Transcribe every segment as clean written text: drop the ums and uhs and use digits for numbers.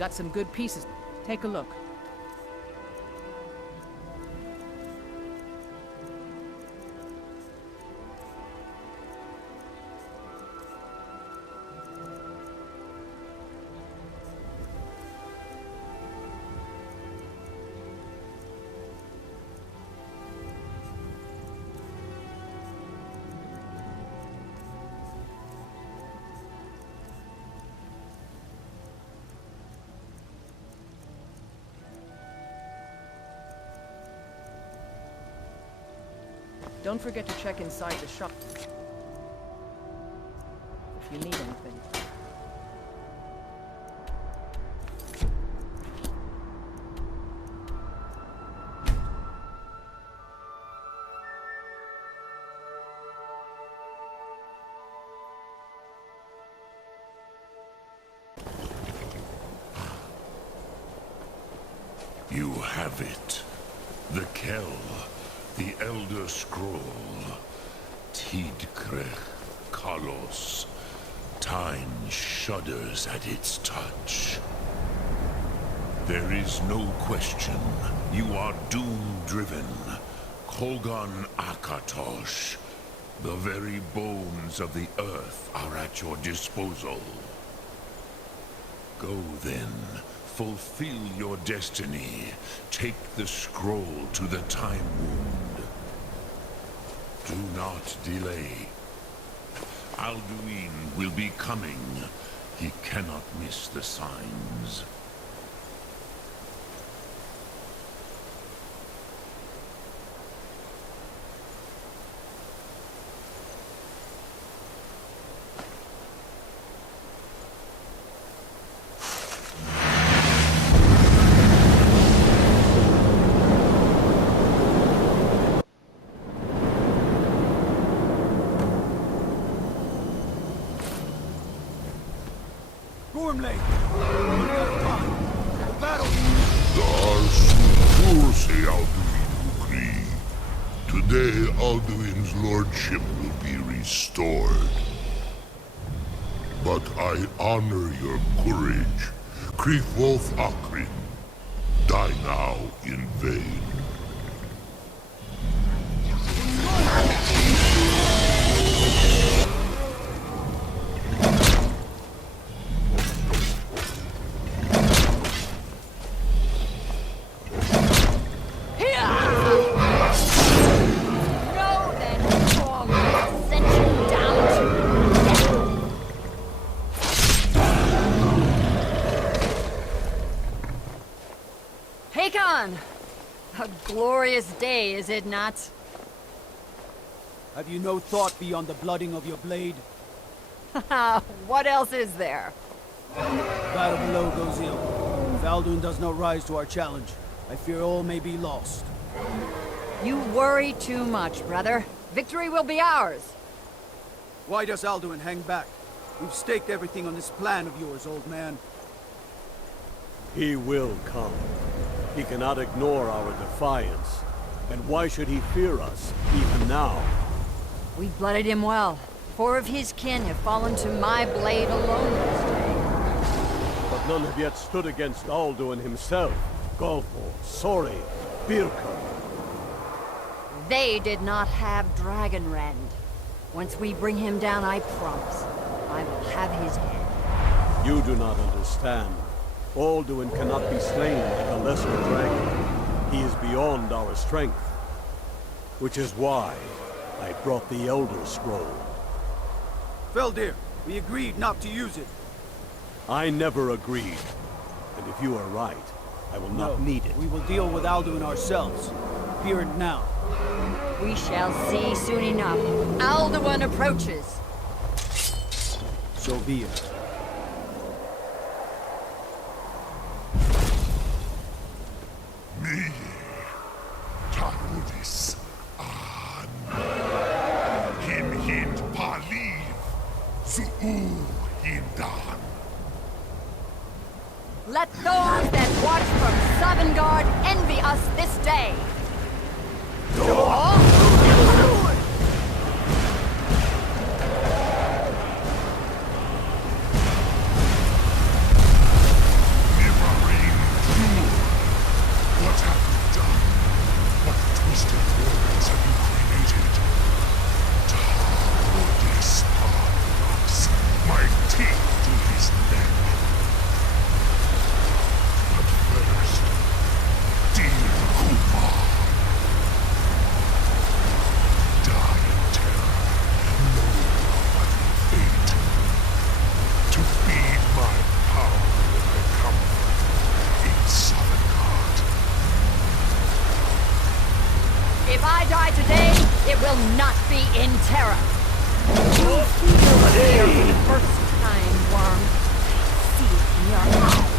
got some good pieces. Take a look. Don't forget to check inside the shop if you need anything. You have it. The Kell. The Elder Scroll. Tidkrech Kalos. Time shudders at its touch. There is no question. You are doom-driven. Kogan Akatosh. The very bones of the earth are at your disposal. Go then. Fulfill your destiny. Take the scroll to the Time Wound. Do not delay. Alduin will be coming. He cannot miss the signs. Today, Alduin's lordship will be restored. But I honor your courage. Kriegwolf Akrin. Die now in vain. A glorious day, is it not? Have you no thought beyond the blooding of your blade? What else is there? Battle below goes ill. If Alduin does not rise to our challenge, I fear all may be lost. You worry too much, brother. Victory will be ours. Why does Alduin hang back? We've staked everything on this plan of yours, old man. He will come. He cannot ignore our defiance. And why should he fear us, even now? We blooded him well. 4 of his kin have fallen to my blade alone this day. But none have yet stood against Alduin himself. Golfo, Sori, Birka. They did not have Dragonrend. Once we bring him down, I promise, I will have his head. You do not understand. Alduin cannot be slain like a lesser dragon. He is beyond our strength. Which is why I brought the Elder Scroll. Feldir, we agreed not to use it. I never agreed. And if you are right, I will not need it. We will deal with Alduin ourselves. Fear it now. We shall see soon enough. Alduin approaches. So be it. Me, Tarudis, Him Hind Paliv, Su'u Hindan. Let those that watch from Sovngarde envy us this day. twisted worlds have you created? Tar this pathos, my teeth to his neck. But first, dear Kumar, die in terror, knowing your final fate. To feed my power when I come in Southern Heart. If I die today, it will not be in terror. You'll feel the fear for the first time, Worm. See it in your eyes.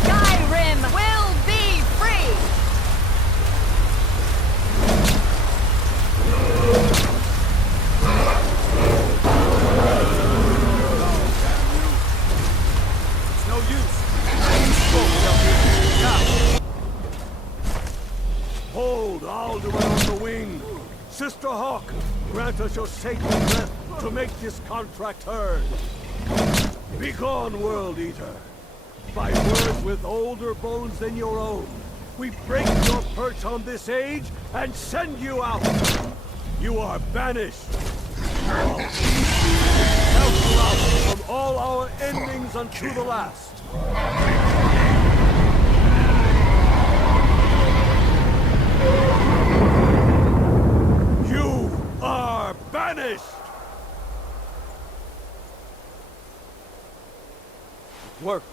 Skyrim will be free! It's no use. Now. Hold Alduin on the wing! Sister Hawk, grant us your sacred breath to make this contract heard. Begone, World Eater! By word with older bones than your own, we break your perch on this age and send you out! You are banished! Counsel out from all our endings unto the last! You are banished! It worked.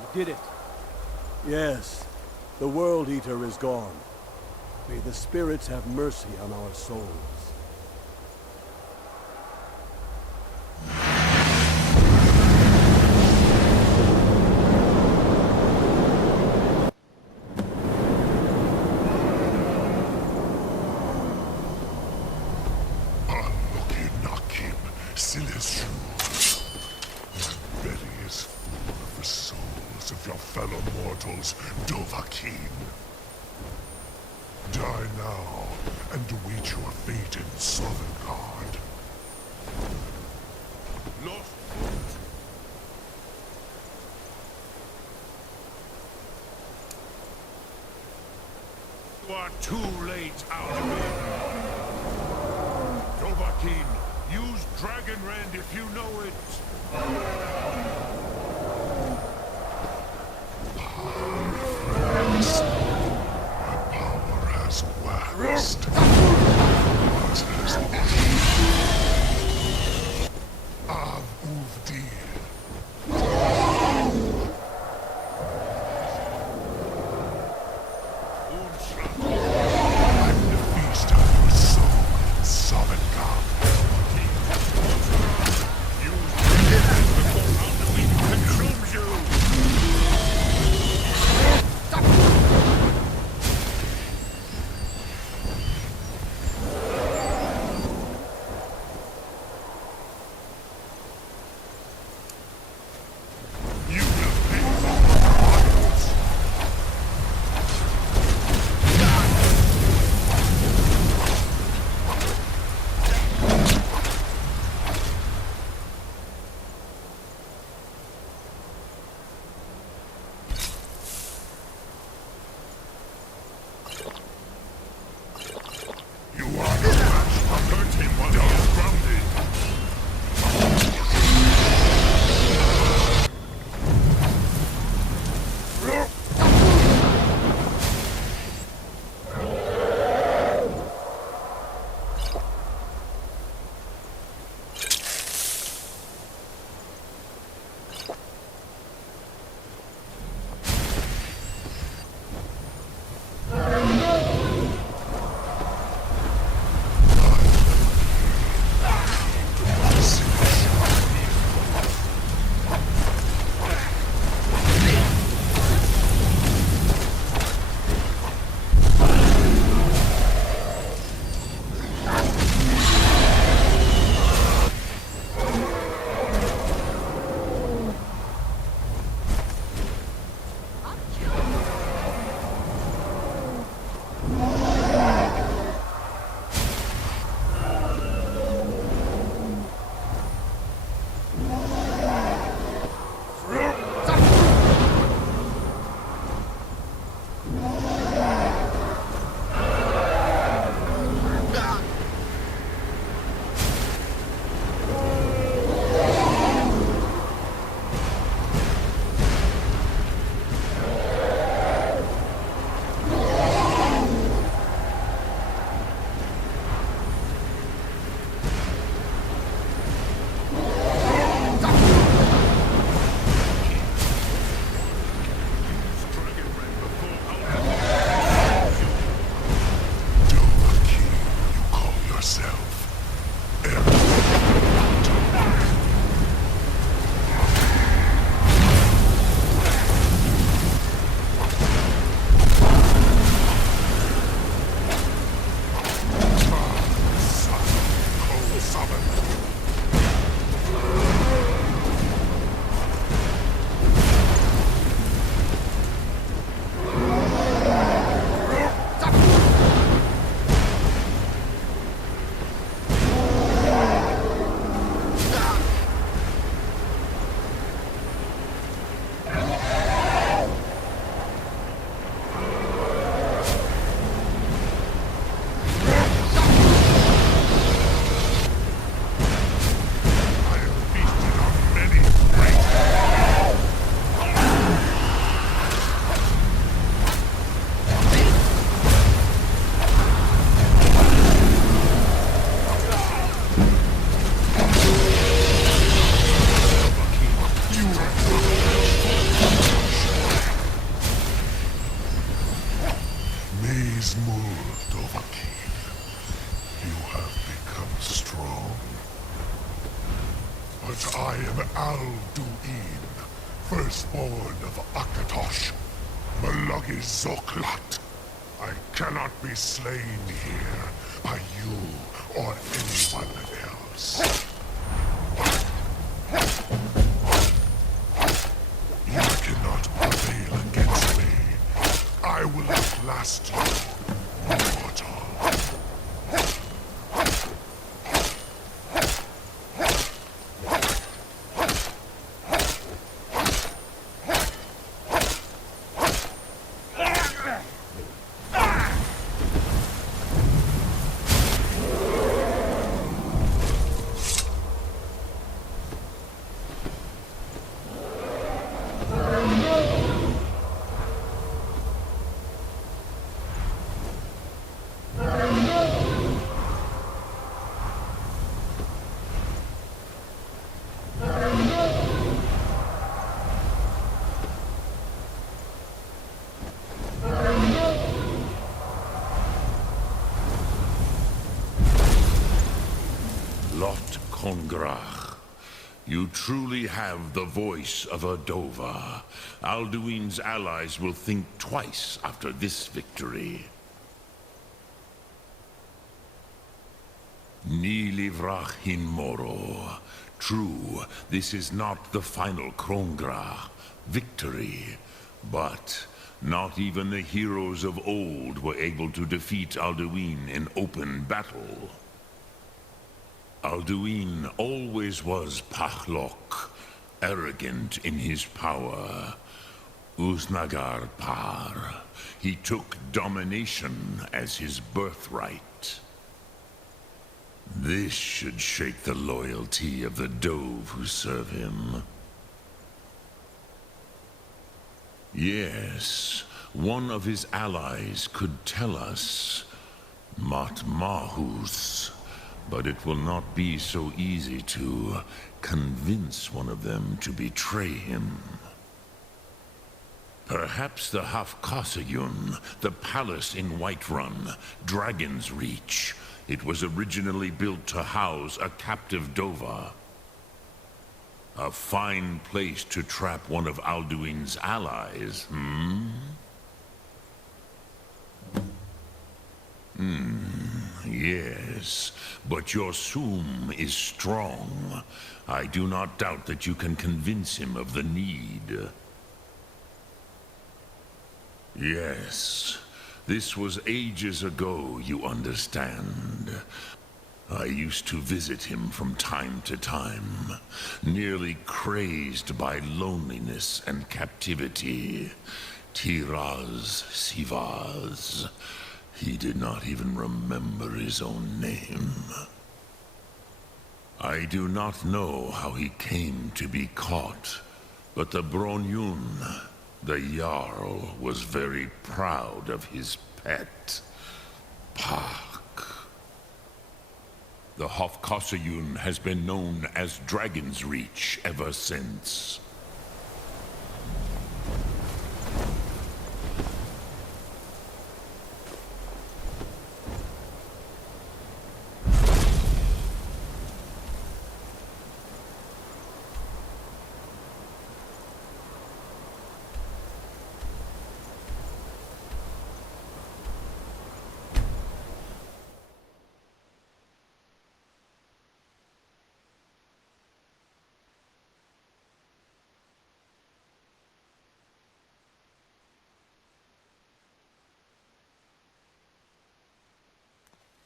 You did it. Yes, the World Eater is gone. May the spirits have mercy on our souls. Unlucky Nakib, Silishu. My belly is full of the souls of your fellow mortals, Dovahkiin. Die now, and await your fate in Sovngarde. Lost foot. You are too late, Alduin. Dovahkiin, use Dragon Rend if you know it. My power has waxed. What has Av Uvdir. I'm the feast of your soul in Sovngarde. Use Dragon before Alduin consumes you. You will pay for your crimes. You are no match for hurt him while he is grounded. is more, Dovahkiin. You have become strong. But I am Alduin, firstborn of Akatosh, Malagi Zoklat. I cannot be slain here by you or anyone else. You cannot prevail against me. I will outlast you, mortal. Kongrach, you truly have the voice of a Dova. Alduin's allies will think twice after this victory. Ni livrach hin moro. True, this is not the final Kongrach victory, but not even the heroes of old were able to defeat Alduin in open battle. Alduin always was Pachlok, arrogant in his power. Uznagar Par. He took domination as his birthright. This should shake the loyalty of the Dove who serve him. Yes, one of his allies could tell us. Matmahus. But it will not be so easy to convince one of them to betray him. Perhaps the Hafkasayun, the palace in Whiterun, Dragon's Reach. It was originally built to house a captive Dova. A fine place to trap one of Alduin's allies, Yes, but your Sum is strong. I do not doubt that you can convince him of the need. Yes, this was ages ago, you understand. I used to visit him from time to time, nearly crazed by loneliness and captivity. Tiraz Sivaz. He did not even remember his own name. I do not know how he came to be caught, but the Bronyun, the Jarl, was very proud of his pet, Pak. The Hofkosayun has been known as Dragon's Reach ever since.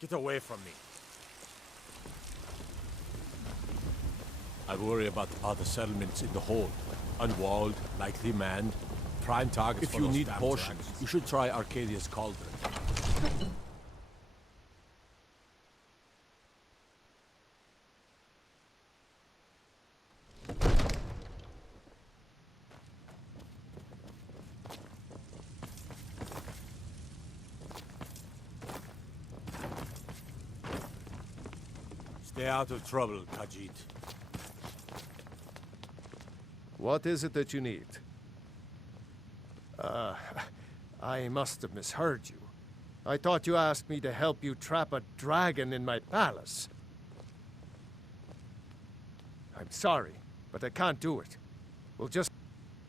Get away from me. I worry about other settlements in the hold. Unwalled, lightly manned, prime targets. If you need potions, you should try Arcadia's Cauldron. Stay out of trouble, Khajiit. What is it that you need? I must have misheard you. I thought you asked me to help you trap a dragon in my palace. I'm sorry, but I can't do it. We'll just...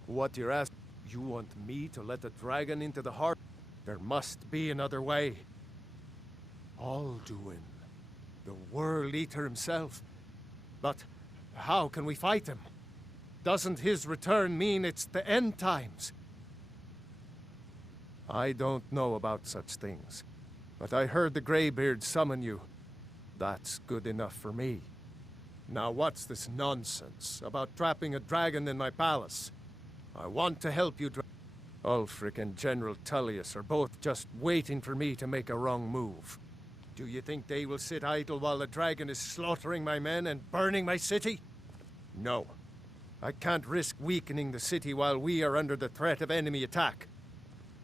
What you're asking? You want me to let the dragon into the heart? There must be another way. Alduin, the World Eater himself. But how can we fight him? Doesn't his return mean it's the end times? I don't know about such things, but I heard the Greybeard summon you. That's good enough for me. Now what's this nonsense about trapping a dragon in my palace? I want to help you. Ulfric and General Tullius are both just waiting for me to make a wrong move. Do you think they will sit idle while the dragon is slaughtering my men and burning my city? No. I can't risk weakening the city while we are under the threat of enemy attack.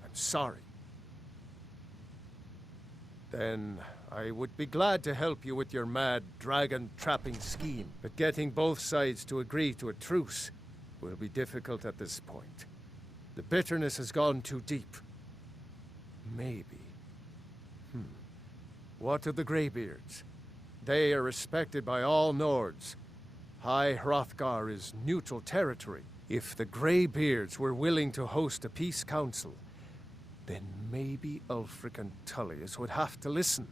I'm sorry. Then I would be glad to help you with your mad dragon-trapping scheme, but getting both sides to agree to a truce will be difficult at this point. The bitterness has gone too deep. Maybe. What of the Greybeards? They are respected by all Nords. High Hrothgar is neutral territory. If the Greybeards were willing to host a peace council, then maybe Ulfric and Tullius would have to listen.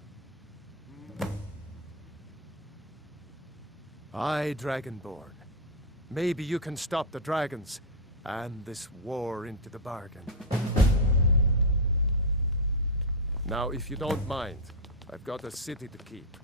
Aye, Dragonborn. Maybe you can stop the dragons, and this war into the bargain. Now, if you don't mind, I've got a city to keep.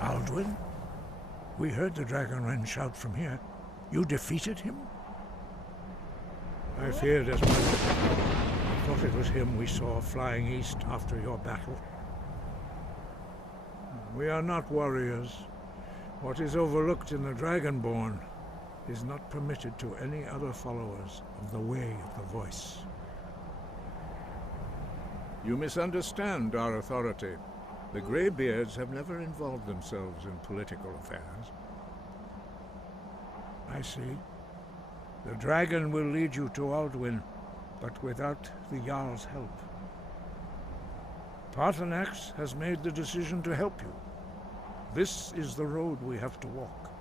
Alduin? We heard the Dragonren shout from here. You defeated him? I feared as much. I thought it was him we saw flying east after your battle. We are not warriors. What is overlooked in the Dragonborn is not permitted to any other followers of the Way of the Voice. You misunderstand our authority. The Greybeards have never involved themselves in political affairs. I see. The dragon will lead you to Alduin, but without the Jarl's help. Paarthurnax has made the decision to help you. This is the road we have to walk.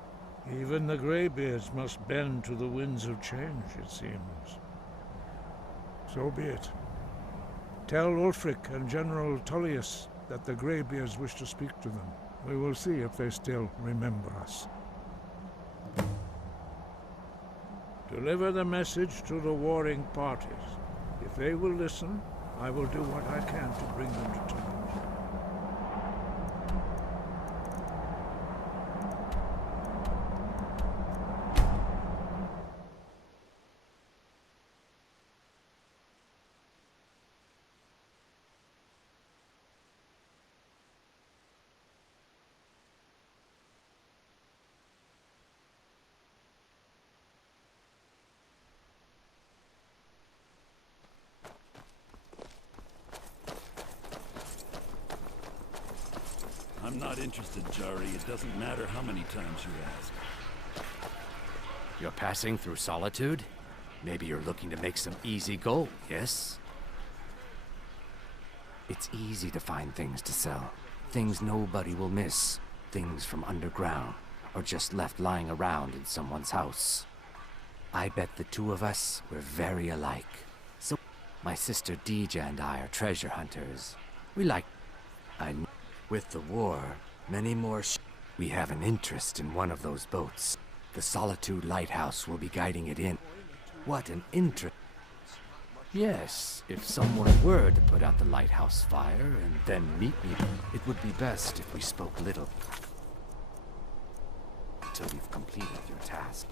Even the Greybeards must bend to the winds of change, it seems. So be it. Tell Ulfric and General Tullius that the Greybeards wish to speak to them. We will see if they still remember us. Deliver the message to the warring parties. If they will listen, I will do what I can to bring them to terms. I'm not interested, Jari. It doesn't matter how many times you ask. You're passing through Solitude? Maybe you're looking to make some easy gold, yes? It's easy to find things to sell. Things nobody will miss. Things from underground, or just left lying around in someone's house. I bet the two of us were very alike. So, my sister Deja and I are treasure hunters. We like... With the war, many more we have an interest in one of those boats. The Solitude Lighthouse will be guiding it in. What an interest. Yes, if someone were to put out the lighthouse fire and then meet me, it would be best if we spoke little. Until you've completed your task.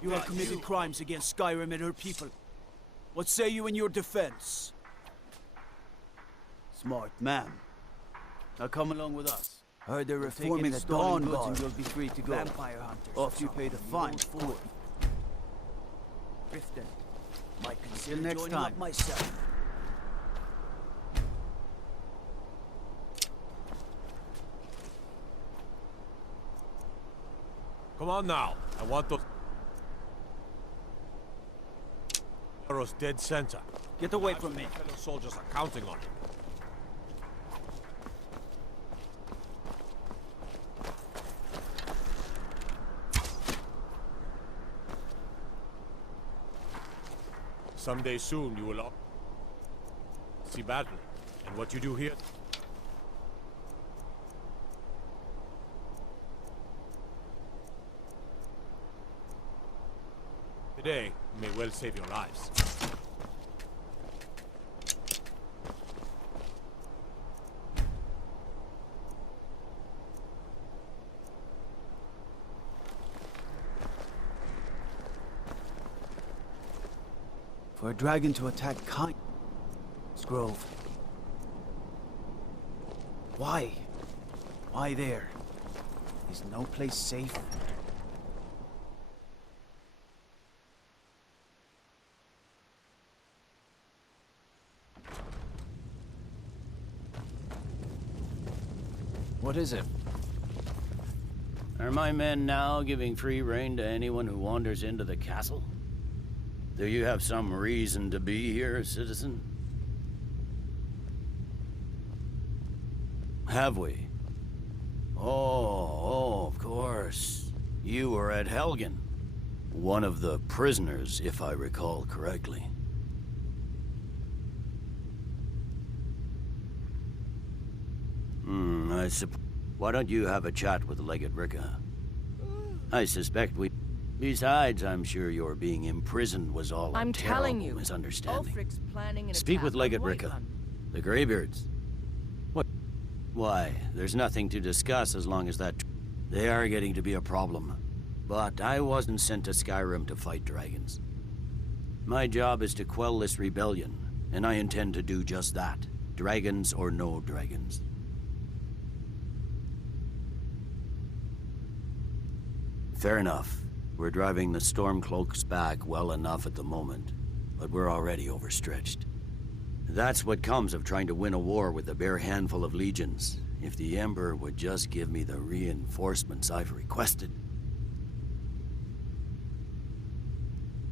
You have committed crimes against Skyrim and her people. What say you in your defense? Smart man. Now come along with us. Heard they're reforming the Dawn Guard and you'll be free to go. Vampire hunters. After you pay the fine, of course. Riften. Might consider next time. Myself. Come on now. I want those... Arrow's dead center. Get away from me. Fellow soldiers are counting on it. Someday soon you will all see battle, and what you do here. Today may well save your lives. For a dragon to attack Grove. Why? Why there? Is no place safe? What is it? Are my men now giving free rein to anyone who wanders into the castle? Do you have some reason to be here, citizen? Have we? Oh, of course. You were at Helgen. One of the prisoners, if I recall correctly. I suppose. Why don't you have a chat with Legate Ricka? I suspect we... Besides, I'm sure your being imprisoned was all a terrible misunderstanding. Ulfric's planning an Speak attack with on Legate White Ricka. Hunt. The Greybeards. What? Why, there's nothing to discuss as long as that... They are getting to be a problem. But I wasn't sent to Skyrim to fight dragons. My job is to quell this rebellion, and I intend to do just that. Dragons or no dragons. Fair enough. We're driving the Stormcloaks back well enough at the moment, but we're already overstretched. That's what comes of trying to win a war with a bare handful of legions. If the Emperor would just give me the reinforcements I've requested.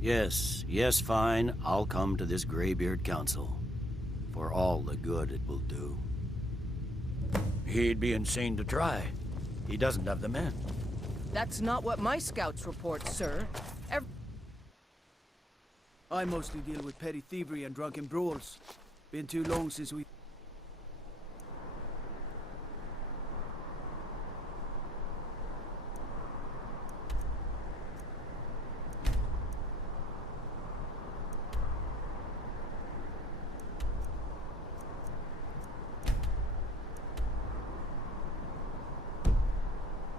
Yes, fine. I'll come to this Greybeard Council. For all the good it will do. He'd be insane to try. He doesn't have the men. That's not what my scouts report, sir. I mostly deal with petty thievery and drunken brawls. Been too long since we...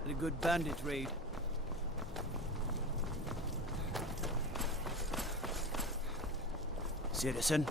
Had a good bandit raid. Citizen.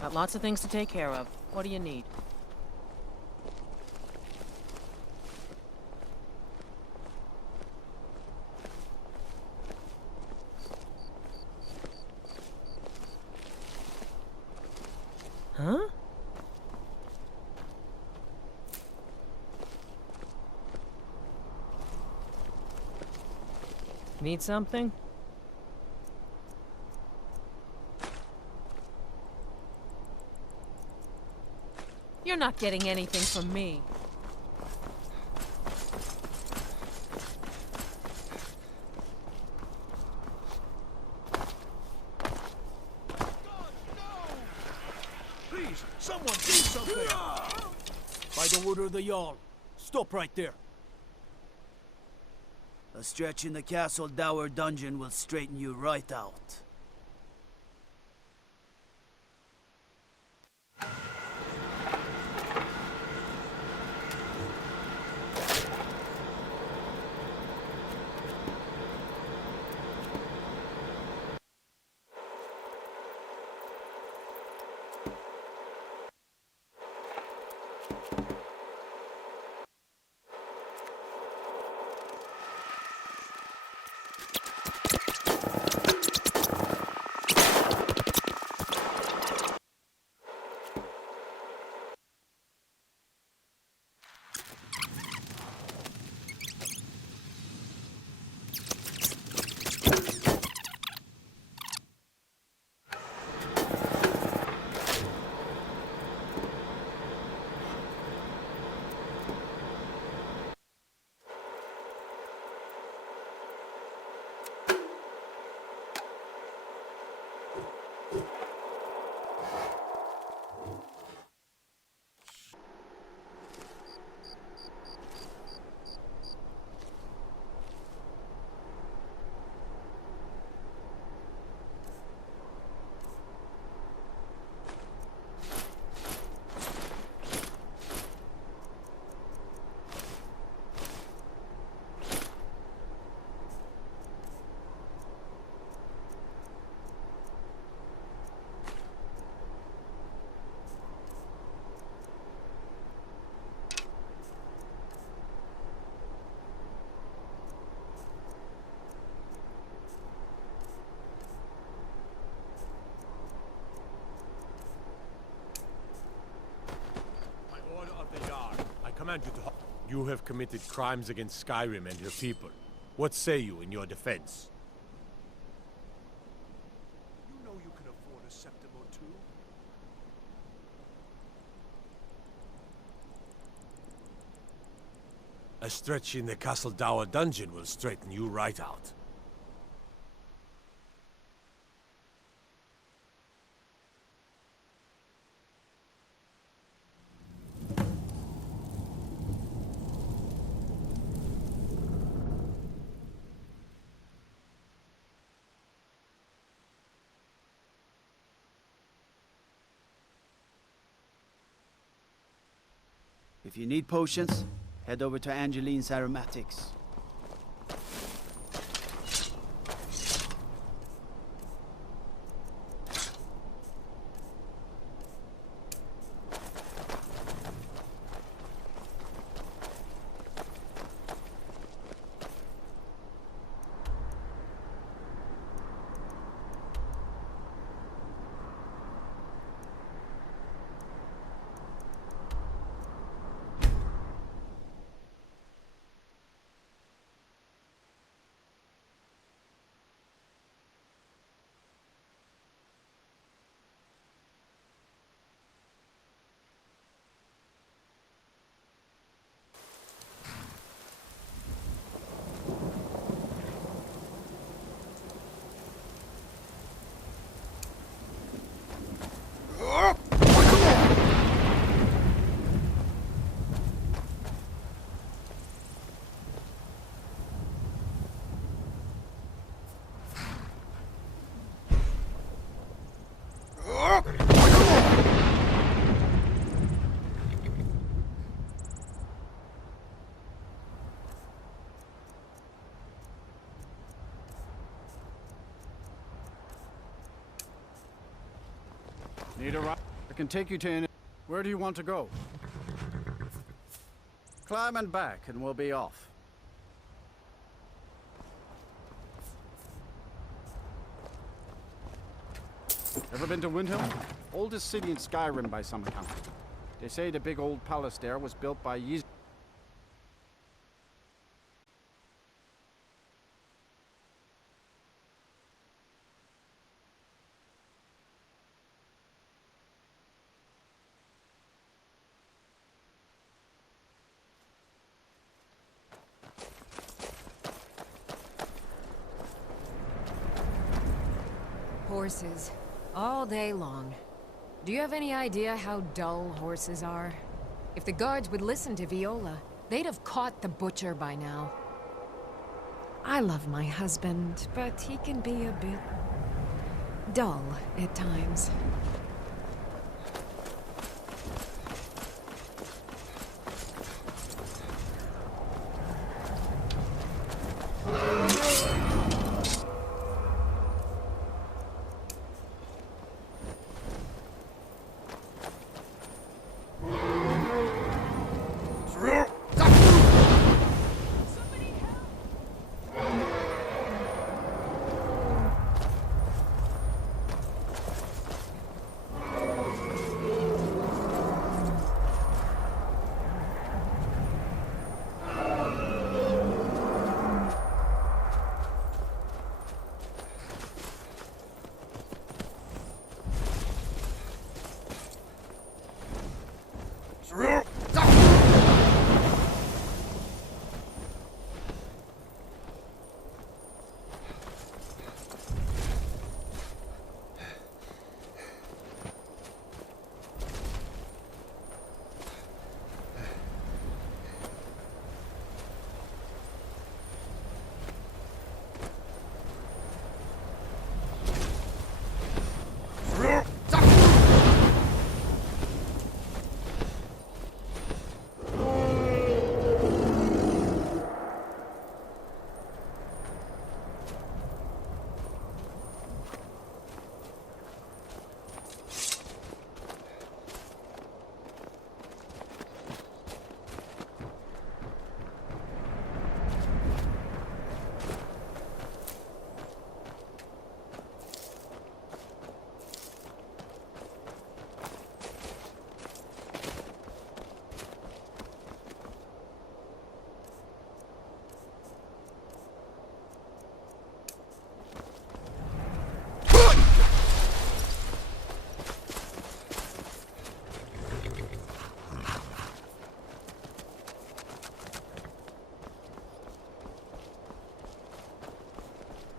Got lots of things to take care of. What do you need? Huh? Need something? You're not getting anything from me. Please, someone do something! By the order of the Jarl, stop right there. A stretch in the castle dower dungeon will straighten you right out. Command you to... You have committed crimes against Skyrim and her people. What say you in your defense? You know you can afford a septim or two. A stretch in the Castle Dower dungeon will straighten you right out. If you need potions, head over to Angeline's Aromatics. Need a ride? I can take you to any... Where do you want to go? Climb and back, and we'll be off. Ever been to Windhelm? Oldest city in Skyrim by some account. They say the big old palace there was built by Horses. All day long. Do you have any idea how dull horses are? If the guards would listen to Viola, they'd have caught the butcher by now. I love my husband, but he can be a bit... dull at times.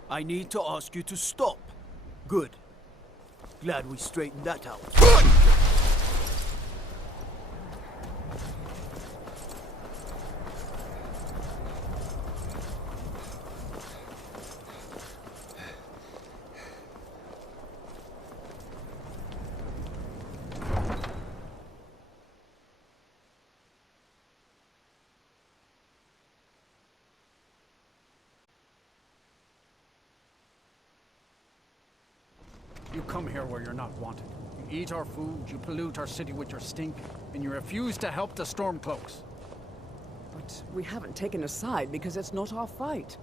I need to ask you to stop. Good. Glad we straightened that out. You come here where you're not wanted. You eat our food, you pollute our city with your stink, and you refuse to help the Stormcloaks. But we haven't taken a side because it's not our fight.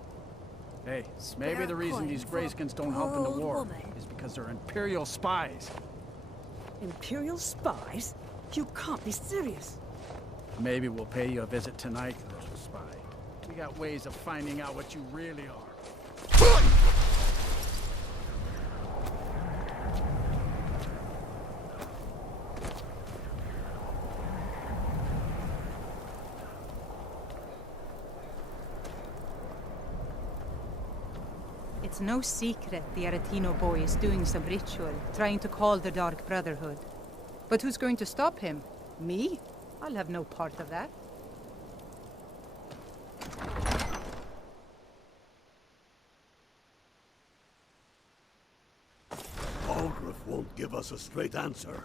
Hey, maybe the reason these Greyskins don't help in the war is because they're Imperial spies. Imperial spies? You can't be serious. Maybe we'll pay you a visit tonight, little spy. We got ways of finding out what you really are. It's no secret the Aretino boy is doing some ritual, trying to call the Dark Brotherhood. But who's going to stop him? Me? I'll have no part of that. Aldrich won't give us a straight answer.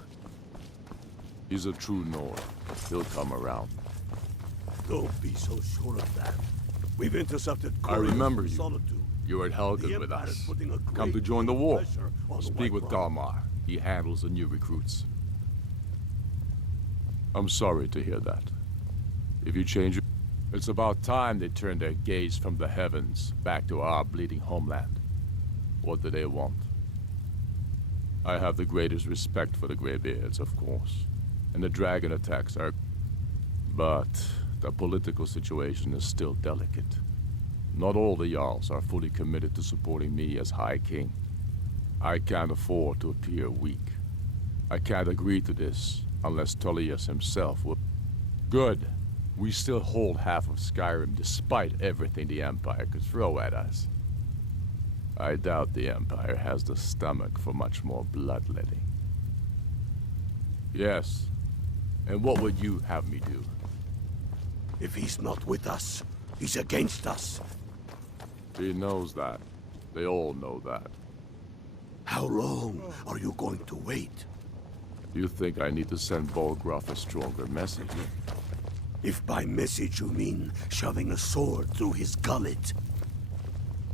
He's a true Nord. He'll come around. Don't be so sure of that. We've intercepted I remember you. Solitude. You were at Helgen with us. Come to join the war. Speak with Galmar. He handles the new recruits. I'm sorry to hear that. If you change it, it's about time they turn their gaze from the heavens back to our bleeding homeland. What do they want? I have the greatest respect for the Greybeards, of course, and the dragon attacks are... But the political situation is still delicate. Not all the Jarls are fully committed to supporting me as High King. I can't afford to appear weak. I can't agree to this unless Tullius himself will... Good. We still hold half of Skyrim despite everything the Empire could throw at us. I doubt the Empire has the stomach for much more bloodletting. Yes. And what would you have me do? If he's not with us, he's against us. He knows that. They all know that. How long are you going to wait? You think I need to send Bolgraf a stronger message? If by message you mean shoving a sword through his gullet.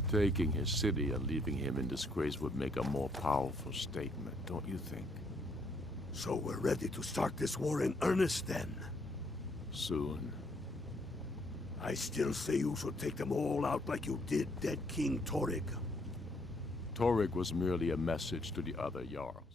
Taking his city and leaving him in disgrace would make a more powerful statement, don't you think? So we're ready to start this war in earnest then? Soon. I still say you should take them all out like you did dead King Torrig. Torrig was merely a message to the other Jarls.